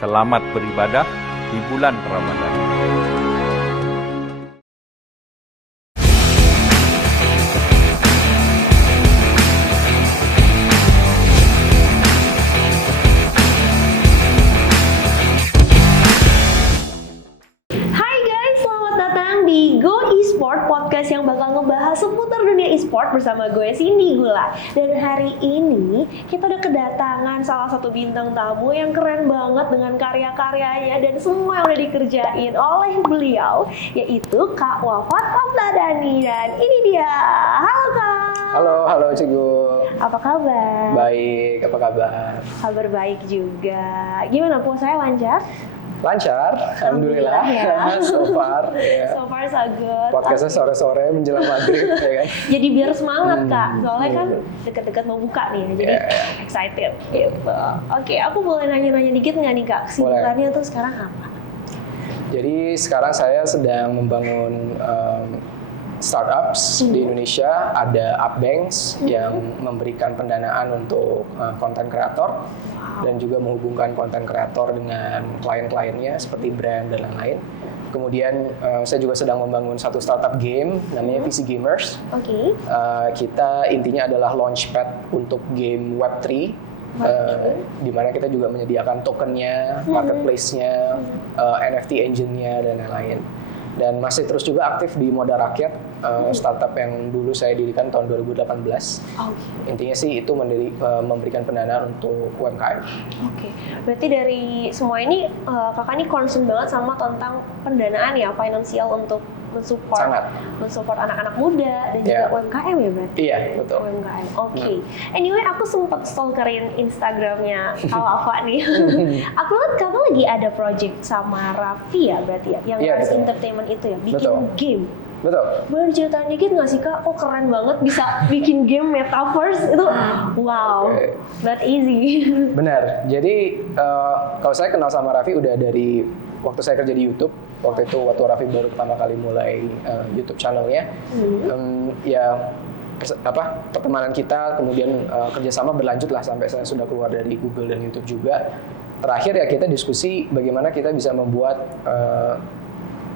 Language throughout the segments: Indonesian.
Selamat beribadah di bulan Ramadan. Go Esport, podcast yang bakal ngebahas seputar dunia esport bersama gue Cindy Gula. Dan hari ini kita udah kedatangan salah satu bintang tamu yang keren banget dengan karya-karyanya dan semua yang udah dikerjain oleh beliau, yaitu Kak Wafat Ramdhani. Dan ini dia. Halo Kak. Halo Cigu. Apa kabar? Baik, apa kabar? Kabar baik juga. Gimana puasanya lancar? Lancar, alhamdulillah ya. So far So far so good. Podcastnya sore-sore menjelang maghrib ya kan. Jadi biar semangat Kak, soalnya kan deket-deket mau buka nih ya, jadi excited gitu. Oke, aku boleh nanya-nanya dikit nggak nih Kak, kesibukannya tuh sekarang apa? Jadi sekarang saya sedang membangun startups di Indonesia. Ada Upbanks yang memberikan pendanaan untuk konten kreator dan juga menghubungkan konten kreator dengan klien-kliennya seperti brand dan lain-lain. Kemudian saya juga sedang membangun satu startup game namanya VC Gamers. Oke. Kita intinya adalah launchpad untuk game Web3, di mana kita juga menyediakan tokennya, marketplace-nya, NFT engine-nya dan lain-lain. Dan masih terus juga aktif di Modal Rakyat, startup yang dulu saya dirikan tahun 2018. Intinya sih itu memberikan pendanaan untuk UMKM. Oke, berarti dari semua ini kakak ini concern banget sama tentang pendanaan ya, finansial untuk mensupport anak-anak muda dan juga UMKM ya berarti? Iya, betul. UMKM, oke. Anyway, aku sempat stalkerin Instagramnya Kak Wafa nih. Aku lihat kakak lagi ada project sama Raffi ya berarti ya, yang Rise Entertainment itu ya, bikin game. Betul. Boleh ceritain dikit nggak sih Kak? Kok keren banget bisa bikin game metaverse itu? Wow, not easy. Benar. Jadi kalau saya kenal sama Raffi udah dari waktu saya kerja di YouTube. Waktu itu Raffi baru pertama kali mulai YouTube channelnya. Pertemanan kita kemudian kerjasama berlanjut lah sampai saya sudah keluar dari Google dan YouTube juga. Terakhir ya kita diskusi bagaimana kita bisa membuat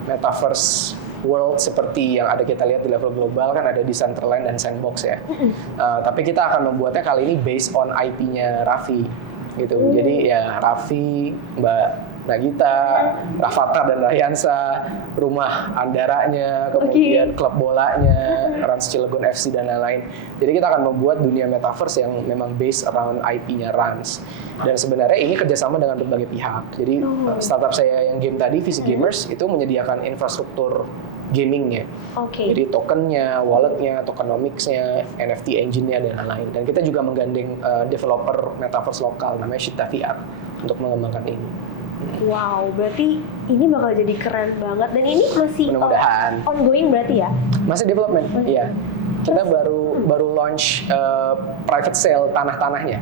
metaverse world seperti yang ada kita lihat di level global, kan ada Decentraland dan Sandbox ya. Tapi kita akan membuatnya kali ini based on IP-nya Raffi gitu. Jadi ya Raffi, Mbak Nagita, Rafathar dan Rahyansa, rumah Andaranya, kemudian klub bolanya, Rans Cilegon FC dan lain-lain. Jadi kita akan membuat dunia metaverse yang memang based around IP-nya Rans. Dan sebenarnya ini kerjasama dengan berbagai pihak. Jadi startup saya yang game tadi, VC Gamers, itu menyediakan infrastruktur gamingnya. Jadi tokennya, walletnya, tokenomics-nya, NFT engine-nya dan lain-lain. Dan kita juga menggandeng developer metaverse lokal namanya Shita VR untuk mengembangkan ini. Wow, berarti ini bakal jadi keren banget. Dan ini masih ongoing berarti ya? Masih development, iya. Kita baru launch private sale tanah-tanahnya.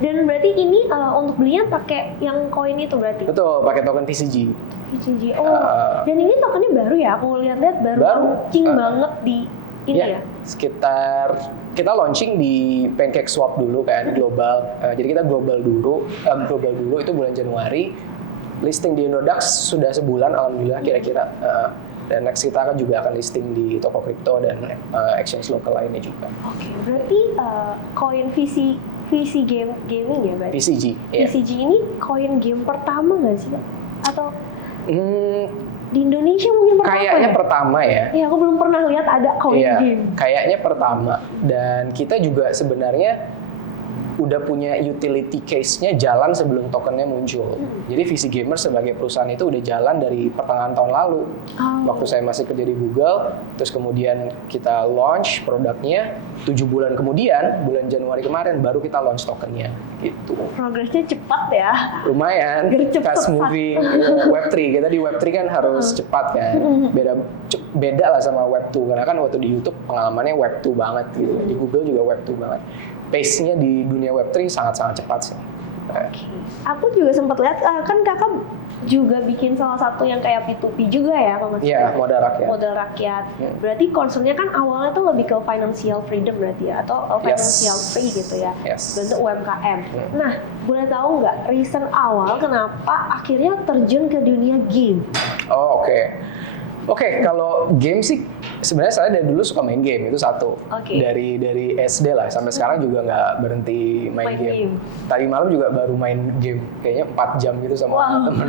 Dan berarti ini untuk belinya pakai yang koin itu berarti? Betul, pakai token VCG. VCG, dan ini tokennya baru ya? Aku lihat-lihat baru launching banget di ini ya? Sekitar kita launching di PancakeSwap dulu kan, global. Jadi kita global dulu itu bulan Januari. Listing di Indodax sudah sebulan alhamdulillah kira-kira. Dan next kita juga akan listing di toko kripto dan exchange lokal lainnya juga. Oke, berarti koin VC gaming ya berarti? VCG. VCG ini koin game pertama nggak sih Pak? Atau di Indonesia mungkin pertama? Kayaknya pertama ya. Iya, aku belum pernah lihat ada koin game. Kayaknya pertama. Dan kita juga sebenarnya udah punya utility case-nya jalan sebelum tokennya muncul. Jadi VC Gamers sebagai perusahaan itu udah jalan dari pertengahan tahun lalu. Waktu saya masih kerja di Google, terus kemudian kita launch produknya, 7 bulan kemudian, bulan Januari kemarin, baru kita launch tokennya. Gitu. Progresnya cepat ya? Lumayan, fast moving. Web3, kita di Web3 kan harus cepat kan. Beda lah sama Web2, karena kan waktu di YouTube pengalamannya Web2 banget gitu. Di Google juga Web2 banget. Pace-nya di dunia Web3 sangat-sangat cepat sih. Oke. Aku juga sempat lihat kan kakak juga bikin salah satu yang kayak P2P juga ya kalau nggak Iya, salah. modal rakyat. Modal rakyat. Berarti concernnya kan awalnya tuh lebih ke financial freedom berarti ya, atau financial free gitu ya, bentuk UMKM. Nah, boleh tahu nggak reason awal kenapa akhirnya terjun ke dunia game? Oh, Oke, kalau game sih sebenarnya saya dari dulu suka main game, itu satu. Dari SD lah sampai sekarang juga nggak berhenti main game. Tadi malam juga baru main game kayaknya 4 jam gitu sama temen.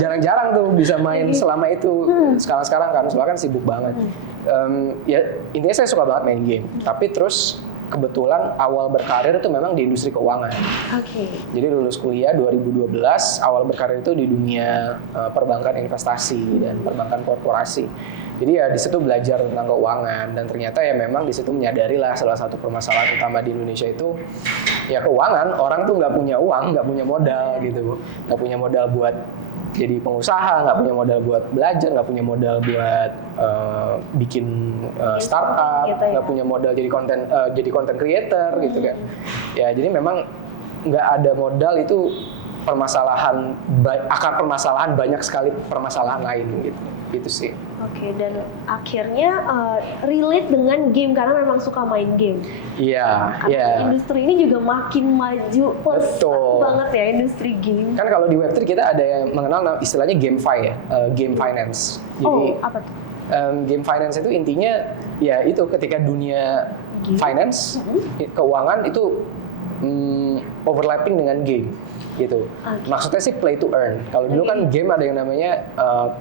Jarang-jarang tuh bisa main selama itu. Sekarang kan soalnya kan sibuk banget. Ya intinya saya suka banget main game. Tapi terus kebetulan awal berkarir itu memang di industri keuangan. Jadi lulus kuliah 2012, awal berkarir itu di dunia perbankan investasi dan perbankan korporasi. Jadi ya di situ belajar tentang keuangan dan ternyata ya memang di situ menyadari lah salah satu permasalahan utama di Indonesia itu ya keuangan. Orang tuh nggak punya uang, nggak punya modal gitu, nggak punya modal buat jadi pengusaha, nggak punya modal buat belajar, nggak punya modal buat bikin startup, nggak punya modal jadi content creator gitu kan. Ya jadi memang nggak ada modal itu akar permasalahan banyak sekali permasalahan lain gitu. Itu sih. Dan akhirnya relate dengan game karena memang suka main game. Iya. Industri ini juga makin maju banget ya industri game. Kan kalau di Web3 kita ada yang mengenal istilahnya GameFi ya, game finance. Jadi apa tuh? Game finance itu intinya ya itu ketika dunia finance, keuangan itu overlapping dengan game. Gitu. Maksudnya sih play to earn. Kalau dulu kan game ada yang namanya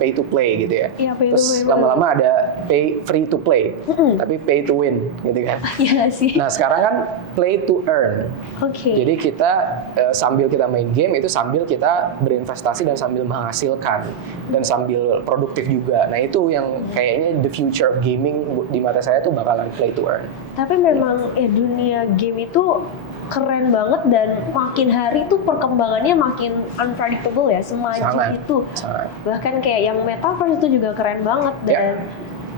pay to play gitu ya. Terus lama-lama ada free to play, tapi pay to win gitu kan. Iya sih. Nah sekarang kan play to earn. Jadi kita sambil kita main game itu sambil kita berinvestasi dan sambil menghasilkan dan sambil produktif juga. Nah itu yang kayaknya the future of gaming di mata saya tuh bakalan play to earn. Tapi memang dunia game itu keren banget dan makin hari tuh perkembangannya makin unpredictable ya, semaju itu. Bahkan kayak yang metaverse itu juga keren banget dan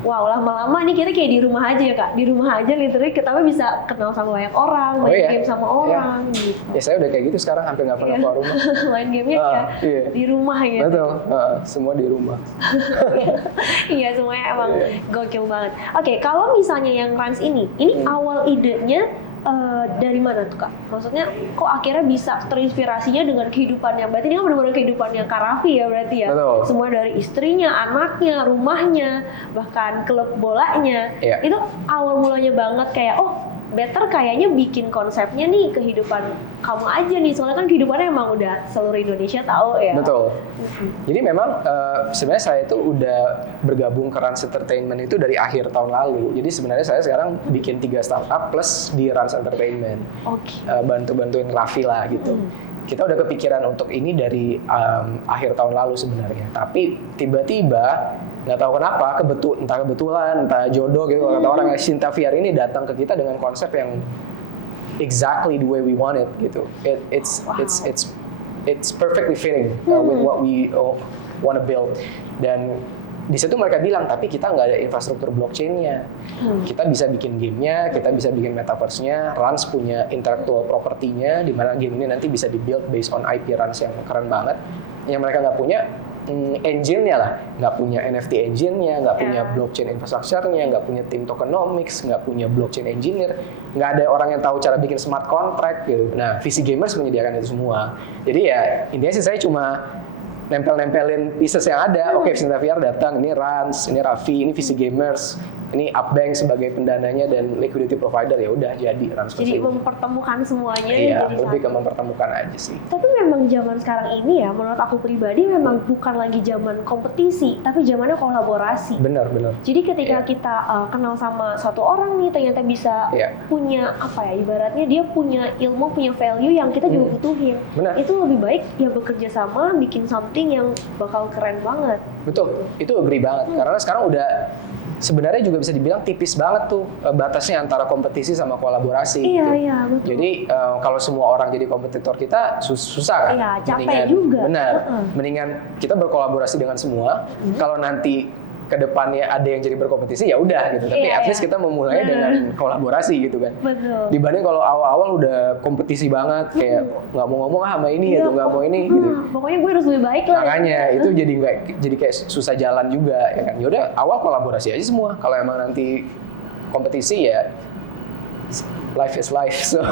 wow, lama-lama nih kita kayak di rumah aja ya Kak. Di rumah aja literally kita bisa kenal sama banyak orang, main game sama orang gitu. Ya saya udah kayak gitu sekarang, hampir nggak pernah keluar rumah. Main gamenya di rumah gitu. Betul, semua di rumah. Iya, semuanya emang gokil banget. Kalau misalnya yang Rans ini awal idenya dari mana tuh Kak? Maksudnya kok akhirnya bisa terinspirasinya dengan kehidupannya? Berarti ini kan benar-benar kehidupannya Kak Raffi ya berarti ya? Betul. Semua dari istrinya, anaknya, rumahnya, bahkan klub bolanya. Itu awal mulanya banget kayak better kayaknya bikin konsepnya nih kehidupan kamu aja nih, soalnya kan kehidupannya emang udah seluruh Indonesia tahu ya. Betul. Jadi memang sebenarnya saya itu udah bergabung ke Rans Entertainment itu dari akhir tahun lalu. Jadi sebenarnya saya sekarang bikin 3 startup plus di Rans Entertainment. Bantu-bantuin Raffi lah gitu. Kita udah kepikiran untuk ini dari akhir tahun lalu sebenarnya. Tapi tiba-tiba nggak tahu kenapa, entah kebetulan, entah jodoh gitu, kata orang, Shinta VR ini datang ke kita dengan konsep yang exactly the way we want it gitu. It's perfectly fitting with what we want to build. Dan di situ mereka bilang, tapi kita nggak ada infrastruktur blockchain-nya. Kita bisa bikin game-nya, kita bisa bikin metaverse-nya, Rans punya intellectual property-nya, di mana game ini nanti bisa di-build based on IP Rans yang keren banget. Yang mereka nggak punya engine-nya lah, nggak punya NFT engine-nya, nggak punya blockchain infrastructure-nya, nggak punya tim tokenomics, nggak punya blockchain engineer, nggak ada orang yang tahu cara bikin smart contract gitu. Nah, VC Gamers menyediakan itu semua. Jadi ya intinya sih saya cuma nempel-nempelin pieces yang ada. Shinta VR datang, ini Rans, ini Raffi, ini VC Gamers, ini Upbank sebagai pendananya dan liquidity provider, ya udah jadi Rans. Jadi mempertemukan semuanya. Iya, lebih ke mempertemukan aja sih. Tapi memang zaman sekarang ini ya, menurut aku pribadi memang bukan lagi zaman kompetisi, tapi zamannya kolaborasi. Benar. Jadi ketika kita kenal sama satu orang nih, ternyata bisa punya ibaratnya dia punya ilmu, punya value yang kita juga butuhin. Itu lebih baik ya bekerja sama, bikin something yang bakal keren banget. Betul, itu agree banget. Karena sekarang udah sebenarnya juga bisa dibilang tipis banget tuh batasnya antara kompetisi sama kolaborasi. Iya, betul. Jadi kalau semua orang jadi kompetitor kita susah kan? Iya, capek juga. Benar. Mendingan kita berkolaborasi dengan semua. Kalau nanti kedepannya ada yang jadi berkompetisi ya udah gitu. Tapi Iya, at least kita memulai dengan kolaborasi gitu kan. Betul. Dibanding kalau awal-awal udah kompetisi banget kayak nggak mau ngomong sama ini gitu, nggak mau ini gitu. Pokoknya gue harus lebih baik lah. Makanya itu jadi kayak susah jalan juga ya kan. Yaudah awal kolaborasi aja semua. Kalau emang nanti kompetisi ya life is life. So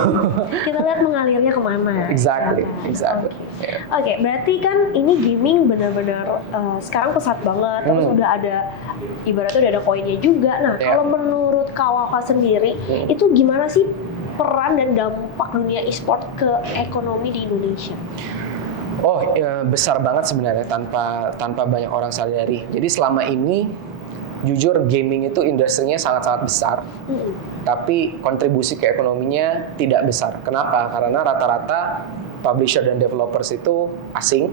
Kita lihat mengalirnya kemana. exactly. Oke. Yeah. Oke, berarti kan ini gaming benar-benar sekarang pesat banget. Terus udah ada ibaratnya udah ada koinnya juga. Nah, Yeah. kalau menurut Kak Wafa sendiri, itu gimana sih peran dan dampak dunia e-sport ke ekonomi di Indonesia? Oh, besar banget sebenarnya tanpa banyak orang sadari. Jadi selama ini jujur gaming itu industrinya sangat-sangat besar. Tapi kontribusi ke ekonominya tidak besar. Kenapa? Karena rata-rata publisher dan developers itu asing,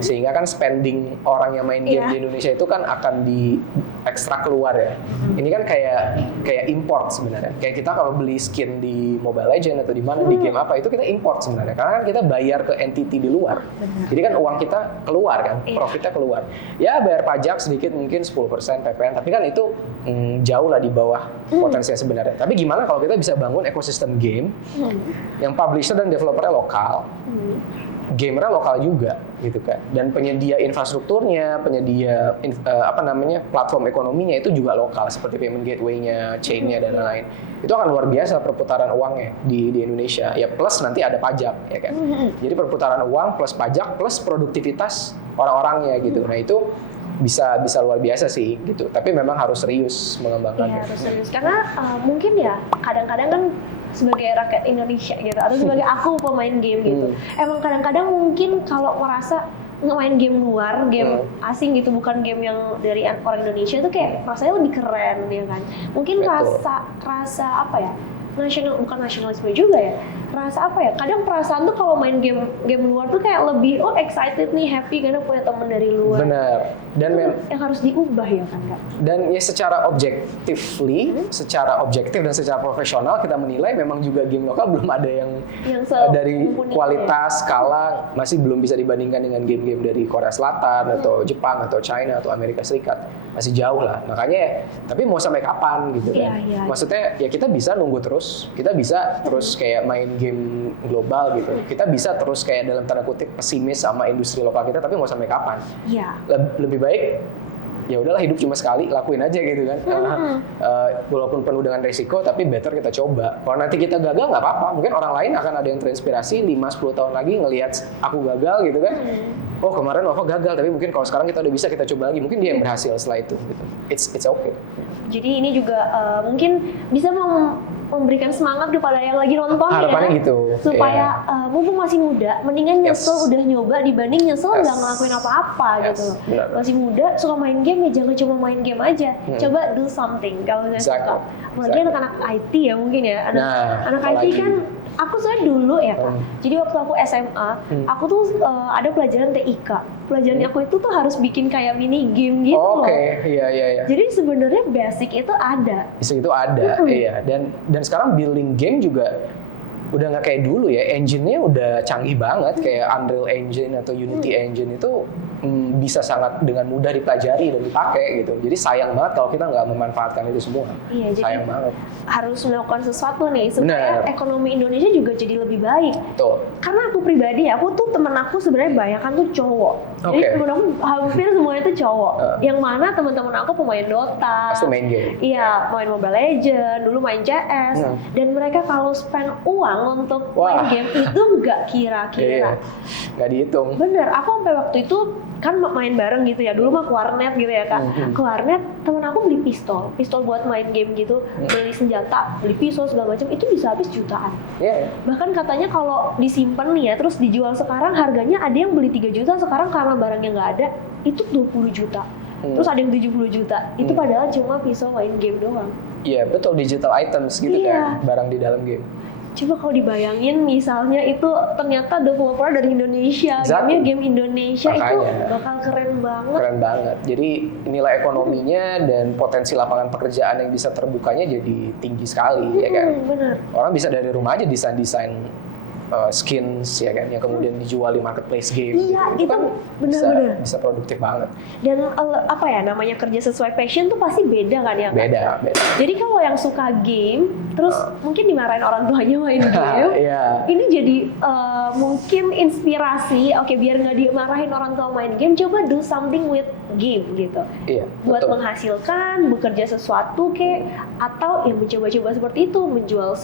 sehingga kan spending orang yang main game di Indonesia itu kan akan di ekstra keluar ya. Ini kan kayak import sebenarnya. Kayak kita kalau beli skin di Mobile Legends atau di mana di game apa itu kita import sebenarnya. Karena kan kita bayar ke entity di luar. Jadi kan uang kita keluar kan, profitnya keluar. Ya bayar pajak sedikit mungkin 10% PPN, tapi kan itu jauh lah di bawah potensinya sebenarnya. Tapi gimana kalau kita bisa bangun ekosistem game yang publisher dan developernya lokal, gamernya lokal juga gitu kan, dan penyedia infrastrukturnya, penyedia platform ekonominya itu juga lokal seperti payment gateway-nya, chain-nya dan lain-lain. Itu akan luar biasa perputaran uangnya di Indonesia. Ya plus nanti ada pajak ya kan. Jadi perputaran uang plus pajak plus produktivitas orang-orangnya gitu. Nah itu bisa luar biasa sih gitu. Tapi memang harus serius mengembangkannya. Iya, harus serius. Karena mungkin ya kadang-kadang kan sebagai rakyat Indonesia gitu atau sebagai aku pemain game gitu. Emang kadang-kadang mungkin kalau ngerasa ngemain game luar, game asing gitu, bukan game yang dari orang Indonesia itu kayak rasanya lebih keren ya kan. Mungkin rasa apa ya? Bukan nasionalisme juga ya. Rasa apa ya? Kadang perasaan tuh kalau main game luar tuh kayak lebih excited nih, happy karena punya teman dari luar. Benar. Dan yang harus diubah ya kan Kak? Dan ya secara objektif dan secara profesional kita menilai memang juga game lokal belum ada yang dari kualitas skala masih belum bisa dibandingkan dengan game-game dari Korea Selatan atau Jepang atau China atau Amerika Serikat. Masih jauh lah. Makanya tapi mau sampai kapan gitu kan. Maksudnya ya kita bisa nunggu terus. Kita bisa terus kayak main game global gitu. Kita bisa terus kayak dalam tanda kutip pesimis sama industri lokal kita, tapi mau sampai kapan? Iya. Lebih baik ya udahlah, hidup cuma sekali, lakuin aja gitu kan. Walaupun penuh dengan resiko, tapi better kita coba. Kalau nanti kita gagal nggak apa-apa. Mungkin orang lain akan ada yang terinspirasi 5-10 tahun lagi ngelihat aku gagal gitu kan. Oh kemarin Wafa gagal, tapi mungkin kalau sekarang kita udah bisa, kita coba lagi. Mungkin dia yang berhasil setelah itu. Gitu. It's okay. Jadi ini juga mungkin bisa memberikan semangat kepada yang lagi nonton. Harapannya ya, gitu. Supaya mumpung masih muda, mendingan nyesel udah nyoba dibanding nyesel nggak ngelakuin apa-apa gitu loh. Benar. Masih muda, suka main game ya jangan cuma main game aja. Coba do something kalau saya suka. Apalagi anak-anak IT ya mungkin ya. Anak IT kan aku soalnya dulu ya Kak. Jadi waktu aku SMA, aku tuh ada pelajaran TIK. Pelajaran aku itu tuh harus bikin kayak mini game gitu loh. Iya. Jadi sebenarnya basic itu ada. Basic itu ada, iya. Dan sekarang building game juga udah nggak kayak dulu ya. Engine-nya udah canggih banget, kayak Unreal Engine atau Unity Engine itu bisa sangat dengan mudah dipelajari dan dipakai gitu. Jadi sayang banget kalau kita nggak memanfaatkan itu semua. Iya, sayang jadi banget. Harus melakukan sesuatu nih supaya ekonomi Indonesia juga jadi lebih baik. Betul. Karena aku pribadi, aku tuh temen aku sebenarnya banyak kan tuh cowok. Jadi temen aku hampir semuanya tuh cowok. Yang mana teman-teman aku pemain Dota. Pasti main game. Iya, main Mobile Legends, dulu main CS. Dan mereka kalau spend uang untuk main game itu nggak kira-kira. Nggak dihitung. Bener, aku sampai waktu itu kan main bareng gitu ya, dulu mah ke warnet gitu ya Kak. Ke warnet, temen aku beli pistol buat main game gitu, beli senjata, beli pisau segala macam, itu bisa habis jutaan. Bahkan katanya kalau disimpan nih ya, terus dijual sekarang harganya ada yang beli 3 juta sekarang karena barangnya nggak ada, itu 20 juta. Terus ada yang 70 juta, itu padahal cuma pisau main game doang. Iya betul, digital items gitu kan, barang di dalam game. Coba kalau dibayangin misalnya itu ternyata developer dari Indonesia, gamenya game Indonesia. Makanya, itu bakal keren banget. Keren banget. Jadi nilai ekonominya dan potensi lapangan pekerjaan yang bisa terbukanya jadi tinggi sekali ya kan. Bener. Orang bisa dari rumah aja desain skins ya kan yang kemudian dijual di marketplace game. Iya, gitu. itu kan benar-benar. bisa produktif banget. Dan apa ya namanya kerja sesuai passion tuh pasti beda kan ya? Kak? Beda. Jadi kalau yang suka game, terus mungkin dimarahin orang tuanya main game, Iya. ini jadi mungkin inspirasi. Oke, biar nggak dimarahin orang tua main game, coba do something with game gitu. Iya. Buat betul. menghasilkan, bekerja sesuatu kayak atau ya mencoba-coba seperti itu, menjual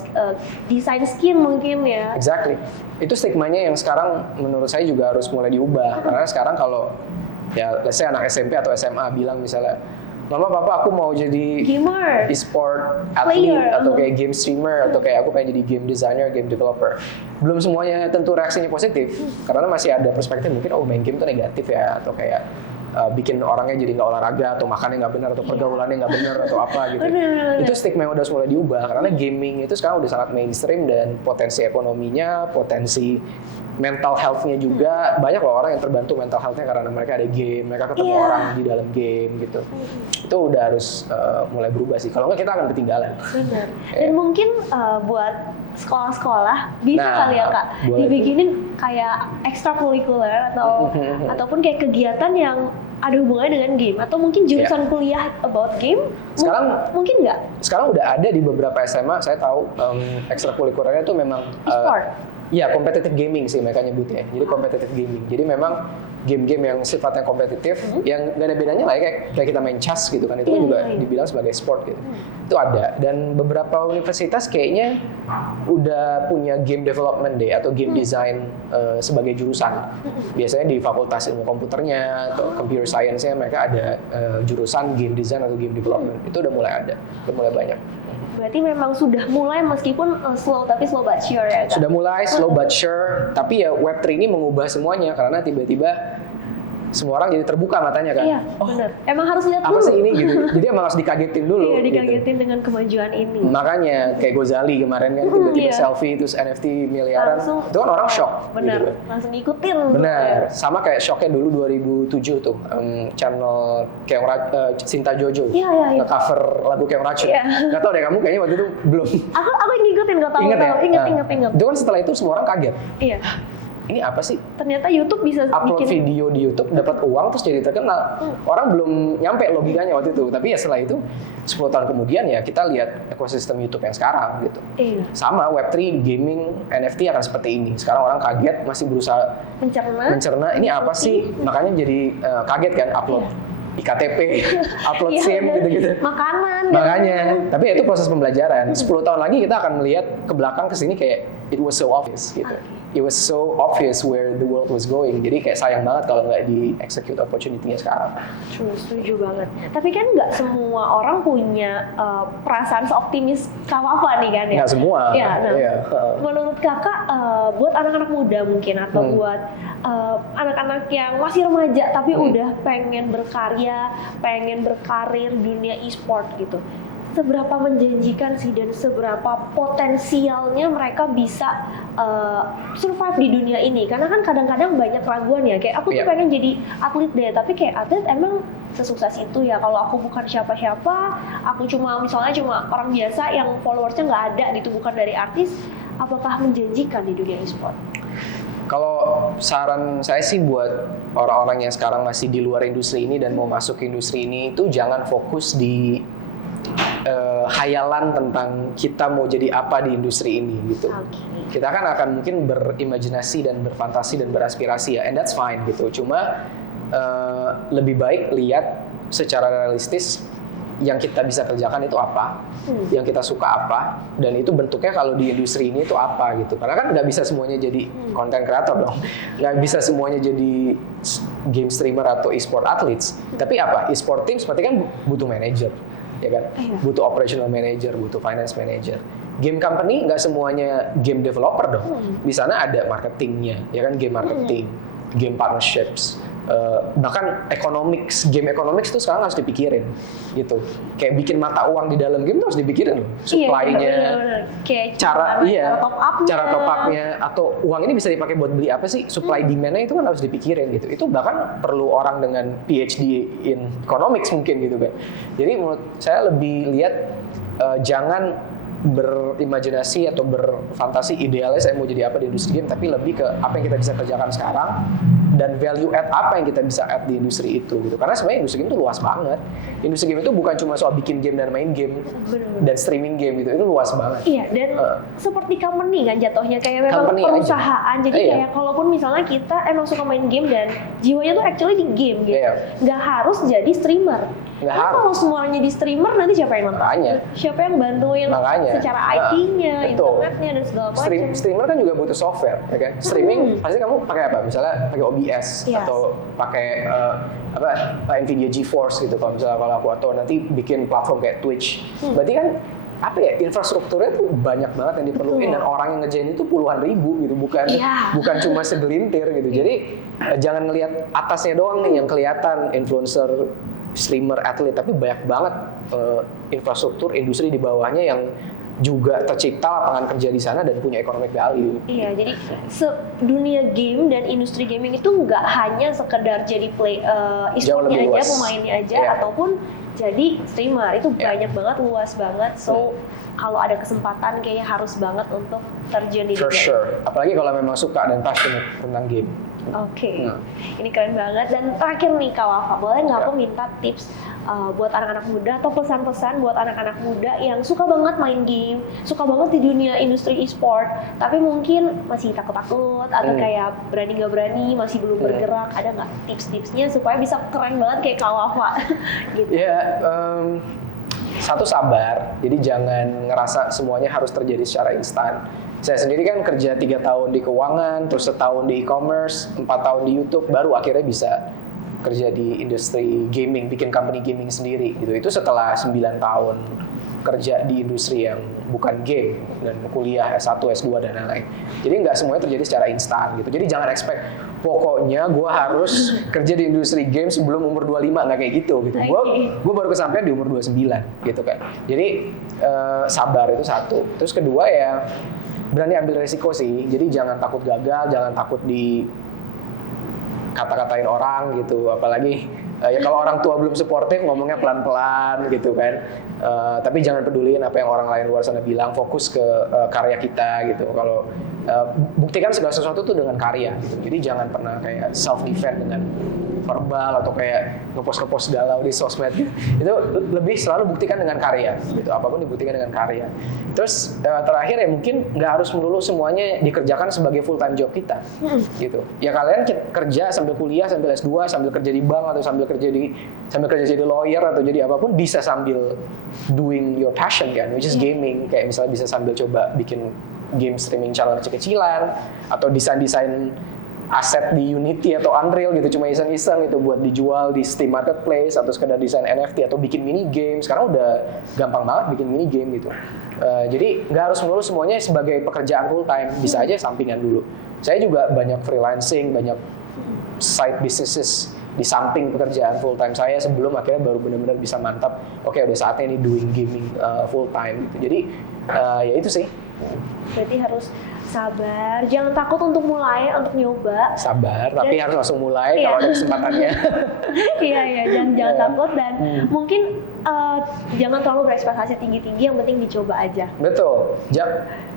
desain skin mungkin ya. Exactly. Itu stigmanya yang sekarang menurut saya juga harus mulai diubah. Karena sekarang kalau ya let's say anak SMP atau SMA bilang misalnya, "Mama, Papa, aku mau jadi Gamer, e-sport athlete Player, atau kayak game streamer atau kayak aku pengen jadi game designer, game developer." Belum semuanya tentu reaksinya positif. Karena masih ada perspektif mungkin main game itu negatif ya atau kayak bikin orangnya jadi nggak olahraga atau makannya nggak benar atau pergaulannya nggak benar atau apa gitu. Bener. Itu stigma yang udah mulai diubah karena gaming itu sekarang udah sangat mainstream dan potensi ekonominya, potensi mental health-nya juga banyak loh orang yang terbantu mental health-nya karena mereka ada game, mereka ketemu orang di dalam game gitu. Itu udah harus mulai berubah sih. Kalau nggak kita akan ketinggalan. Benar. Dan mungkin buat sekolah-sekolah bisa kali ya Kak boleh. dibikinin kayak ekstrakurikuler atau ataupun kayak kegiatan yang ada hubungannya dengan game atau mungkin jurusan kuliah about game. Sekarang mungkin nggak? Sekarang udah ada di beberapa SMA saya tahu ekstrakurikulernya itu memang E-sport. Iya, competitive gaming sih mereka nyebutnya. Jadi competitive gaming. Jadi memang game-game yang sifatnya kompetitif, yang gak ada bedanya lah ya, kayak kita main chess gitu kan, itu kan juga dibilang sebagai sport gitu. Itu ada. Dan beberapa universitas kayaknya udah punya game development day atau game design sebagai jurusan. Biasanya di fakultas ilmu komputernya atau computer science-nya mereka ada jurusan game design atau game development. Itu udah mulai ada, udah mulai banyak. Berarti memang sudah mulai meskipun slow tapi slow but sure ya Kak? Sudah mulai slow but sure, tapi ya Web3 ini mengubah semuanya karena tiba-tiba semua orang jadi terbuka matanya kan. Iya, benar. Emang harus lihat Apa dulu. sih ini gitu. Jadi emang harus dikagetin dulu. Iya, gitu. dikagetin dengan kemajuan ini. Makanya kayak Gozali kemarin kan tiba-tiba Iya. selfie terus NFT miliaran. Langsung, Itu kan orang shock. Benar, Gitu. langsung ngikutin. Benar. Sama kayak shocknya dulu 2007 tuh channel Keong Sinta Jojo. Iya. Nge-cover lagu Keong Racun. Iya. Gak tau deh kamu kayaknya waktu itu belum. Aku ngikutin, gak tahu. Ingat ya? Ingat. Itu kan setelah itu semua orang kaget. Iya. Ini apa sih? Ternyata YouTube bisa Upload bikin video di YouTube dapat uang terus jadi terkenal. Orang belum nyampe logikanya waktu itu. Tapi ya setelah itu 10 tahun kemudian ya kita lihat ekosistem YouTube yang sekarang gitu. Iya. Sama Web3, gaming, NFT akan seperti ini. Sekarang orang kaget masih berusaha mencerna ini apa sih? Makanya jadi kaget kan upload IKTP, upload Iya, SIM bener. gitu-gitu. Makanan. Makanya, tapi itu proses pembelajaran. 10 tahun lagi kita akan melihat ke belakang ke sini kayak it was so obvious gitu. It was so obvious where the world was going. Jadi kayak sayang banget kalau nggak di-execute opportunity-nya sekarang. Setuju banget. Tapi kan nggak semua orang punya perasaan seoptimis Kak Wafa nih kan ya? Nggak semua. Iya, nah, Iya. menurut kakak, buat anak-anak muda mungkin atau buat anak-anak yang masih remaja tapi udah pengen berkarya, pengen berkarir dunia e-sport gitu. Seberapa menjanjikan sih dan seberapa potensialnya mereka bisa survive di dunia ini? Karena kan kadang-kadang banyak raguan ya, kayak aku tuh pengen jadi atlet deh, tapi kayak atlet emang sesukses itu ya? Kalau aku bukan siapa-siapa, aku misalnya cuma orang biasa yang followersnya nggak ada gitu, bukan dari artis, apakah menjanjikan di dunia e-sport? Kalau saran saya sih buat orang-orang yang sekarang masih di luar industri ini dan mau masuk ke industri ini itu jangan fokus di hayalan tentang kita mau jadi apa di industri ini gitu. Kita kan akan mungkin berimajinasi dan berfantasi dan beraspirasi ya, and that's fine gitu. Cuma lebih baik lihat secara realistis yang kita bisa kerjakan itu apa, yang kita suka apa, dan itu bentuknya kalau di industri ini itu apa gitu. Karena kan nggak bisa semuanya jadi content creator dong, nggak bisa semuanya jadi game streamer atau e-sport athletes. Tapi apa? E-sport team seperti kan butuh manager, ya kan? Butuh operational manager, butuh finance manager. Game company nggak semuanya game developer dong. Di sana ada marketingnya, ya kan? Game marketing, game partnerships. Bahkan game economics itu sekarang harus dipikirin gitu. Kayak bikin mata uang di dalam game itu harus dipikirin loh. Supply-nya, cara top up-nya, atau uang ini bisa dipakai buat beli apa sih? Supply demand-nya itu kan harus dipikirin gitu. Itu bahkan perlu orang dengan PhD in economics mungkin gitu kan. Jadi menurut saya lebih lihat jangan berimajinasi atau berfantasi idealnya saya mau jadi apa di industri game, tapi lebih ke apa yang kita bisa kerjakan sekarang dan value add apa yang kita bisa add di industri itu gitu. Karena sebenarnya industri game itu luas banget. Industri game itu bukan cuma soal bikin game dan main game dan streaming game gitu, itu luas banget. Iya, dan seperti company kan jatuhnya, kayak memang Company perusahaan. aja. Jadi Iya. kayak kalaupun misalnya kita emang suka main game dan jiwanya tuh actually di game gitu, Iya. nggak harus jadi streamer. Nggak Karena harus. kalau semuanya di streamer, nanti siapa yang nonton? Makanya. Siapa yang bantuin Makanya. secara IT-nya, Betul. internetnya dan segala macam. Streamer kan juga butuh software, ya kan? Streaming pasti kamu pakai apa? Misalnya pakai OBS Yes. atau pakai Nvidia GeForce gitu kalau aku atau nanti bikin platform kayak Twitch. Berarti kan apa ya, infrastrukturnya tuh banyak banget yang diperluin. Betul. Dan orang yang ngerjain itu puluhan ribu gitu, bukan Iya. bukan cuma segelintir gitu. Jadi jangan ngelihat atasnya doang nih yang kelihatan, influencer, streamer, atlet, tapi banyak banget infrastruktur industri di bawahnya yang juga tercipta lapangan kerja di sana dan punya economic value. Iya, jadi dunia game dan industri gaming itu nggak hanya sekedar jadi Jauh e-sportnya lebih aja, luas. pemainnya aja, Iya. ataupun jadi streamer. Itu Iya. banyak banget, luas banget. So, kalau ada kesempatan kayaknya harus banget untuk terjun di For dunia. sure. Apalagi kalau memang suka dan passionate tentang game. Oke, ini keren banget. Dan terakhir nih Kak Wafa, boleh nggak Ya. aku minta tips buat anak-anak muda atau pesan-pesan buat anak-anak muda yang suka banget main game, suka banget di dunia industri e-sport, tapi mungkin masih takut-takut atau kayak berani nggak berani, masih belum bergerak. Ada nggak tips-tipsnya supaya bisa keren banget kayak Kak Wafa? Gitu. Ya, satu sabar. Jadi jangan ngerasa semuanya harus terjadi secara instan. Saya sendiri kan kerja 3 tahun di keuangan, terus setahun di e-commerce, 4 tahun di YouTube, baru akhirnya bisa kerja di industri gaming, bikin company gaming sendiri gitu. Itu setelah 9 tahun kerja di industri yang bukan game dan kuliah S1, S2 dan lain-lain. Jadi nggak semuanya terjadi secara instan gitu. Jadi jangan expect pokoknya gue harus kerja di industri game sebelum umur 25, nggak kayak gitu. Gue baru kesampaian di umur 29 gitu kan. Jadi sabar itu satu. Terus kedua ya berani ambil resiko sih. Jadi jangan takut gagal, jangan takut di kata-katain orang gitu, apalagi ya kalau orang tua belum suportif ngomongnya pelan-pelan gitu kan. Tapi jangan peduliin apa yang orang lain luar sana bilang, fokus ke karya kita gitu. Kalau buktikan segala sesuatu tuh dengan karya gitu. Jadi jangan pernah kayak self defend dengan verbal atau kayak ngepost galau di sosmed gitu. Itu lebih selalu buktikan dengan karya gitu. Apapun dibuktikan dengan karya. Terus terakhir ya mungkin nggak harus melulu semuanya dikerjakan sebagai full time job kita gitu. Ya kalian kerja sambil kuliah, sambil S2, sambil kerja di bank atau sambil kerja jadi lawyer atau jadi apapun, bisa sambil doing your passion kan, which is gaming. Kayak misalnya bisa sambil coba bikin game streaming channel kecil-kecilan atau desain aset di Unity atau Unreal gitu, cuma iseng-iseng itu buat dijual di Steam Marketplace atau sekedar desain NFT atau bikin mini game. Sekarang udah gampang banget bikin mini game gitu. Jadi nggak harus melulu semuanya sebagai pekerjaan full time, bisa aja sampingan dulu. Saya juga banyak freelancing, banyak side businesses di samping pekerjaan full time saya sebelum akhirnya baru benar-benar bisa mantap. Oke, udah saatnya ini doing gaming full time gitu. Jadi ya itu sih. Berarti harus sabar, jangan takut untuk mulai, untuk nyoba. Sabar, tapi harus langsung mulai kalau ada kesempatannya. Iya, jangan takut dan mungkin jangan terlalu berekspektasi tinggi-tinggi, yang penting dicoba aja. Betul,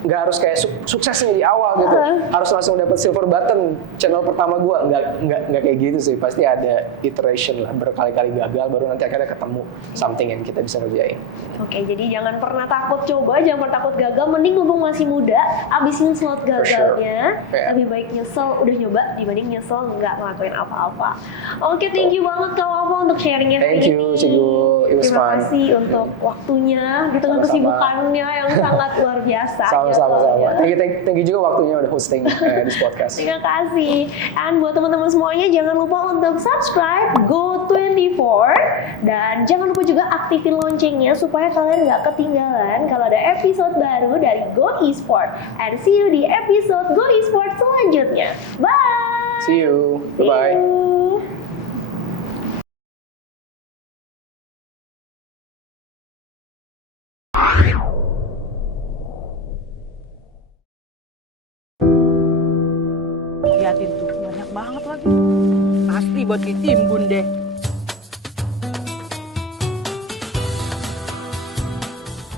nggak harus kayak suksesnya di awal gitu, harus langsung dapat silver button channel pertama gua, nggak kayak gitu sih. Pasti ada iteration lah, berkali-kali gagal baru nanti akhirnya ketemu something yang kita bisa kerjain. Oke, jadi jangan pernah takut coba, jangan pernah takut gagal. Mending mumpung masih muda, abisin slot gagalnya. Yeah. Lebih baik nyesel udah nyoba dibanding nyesel nggak ngelakuin apa-apa. Oke, thank you banget Kak Wafa untuk sharingnya hari Thank you, ini. Cigul. It was Terima fun. kasih untuk waktunya di tengah Sama-sama. kesibukannya yang sangat luar biasa. Sama-sama. jadwalnya. Thank you juga waktunya udah hosting this podcast. Terima kasih. Dan buat teman-teman semuanya, jangan lupa untuk subscribe Go24 dan jangan lupa juga aktifin loncengnya supaya kalian nggak ketinggalan kalau ada episode baru dari Go Esport. And see you di episode Go Esport selanjutnya. Bye. See you. See Bye-bye. you. Liatin tuh, banyak banget lagi. Pasti buat ditimbun deh.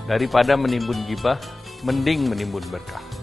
Daripada menimbun gibah, mending menimbun berkah.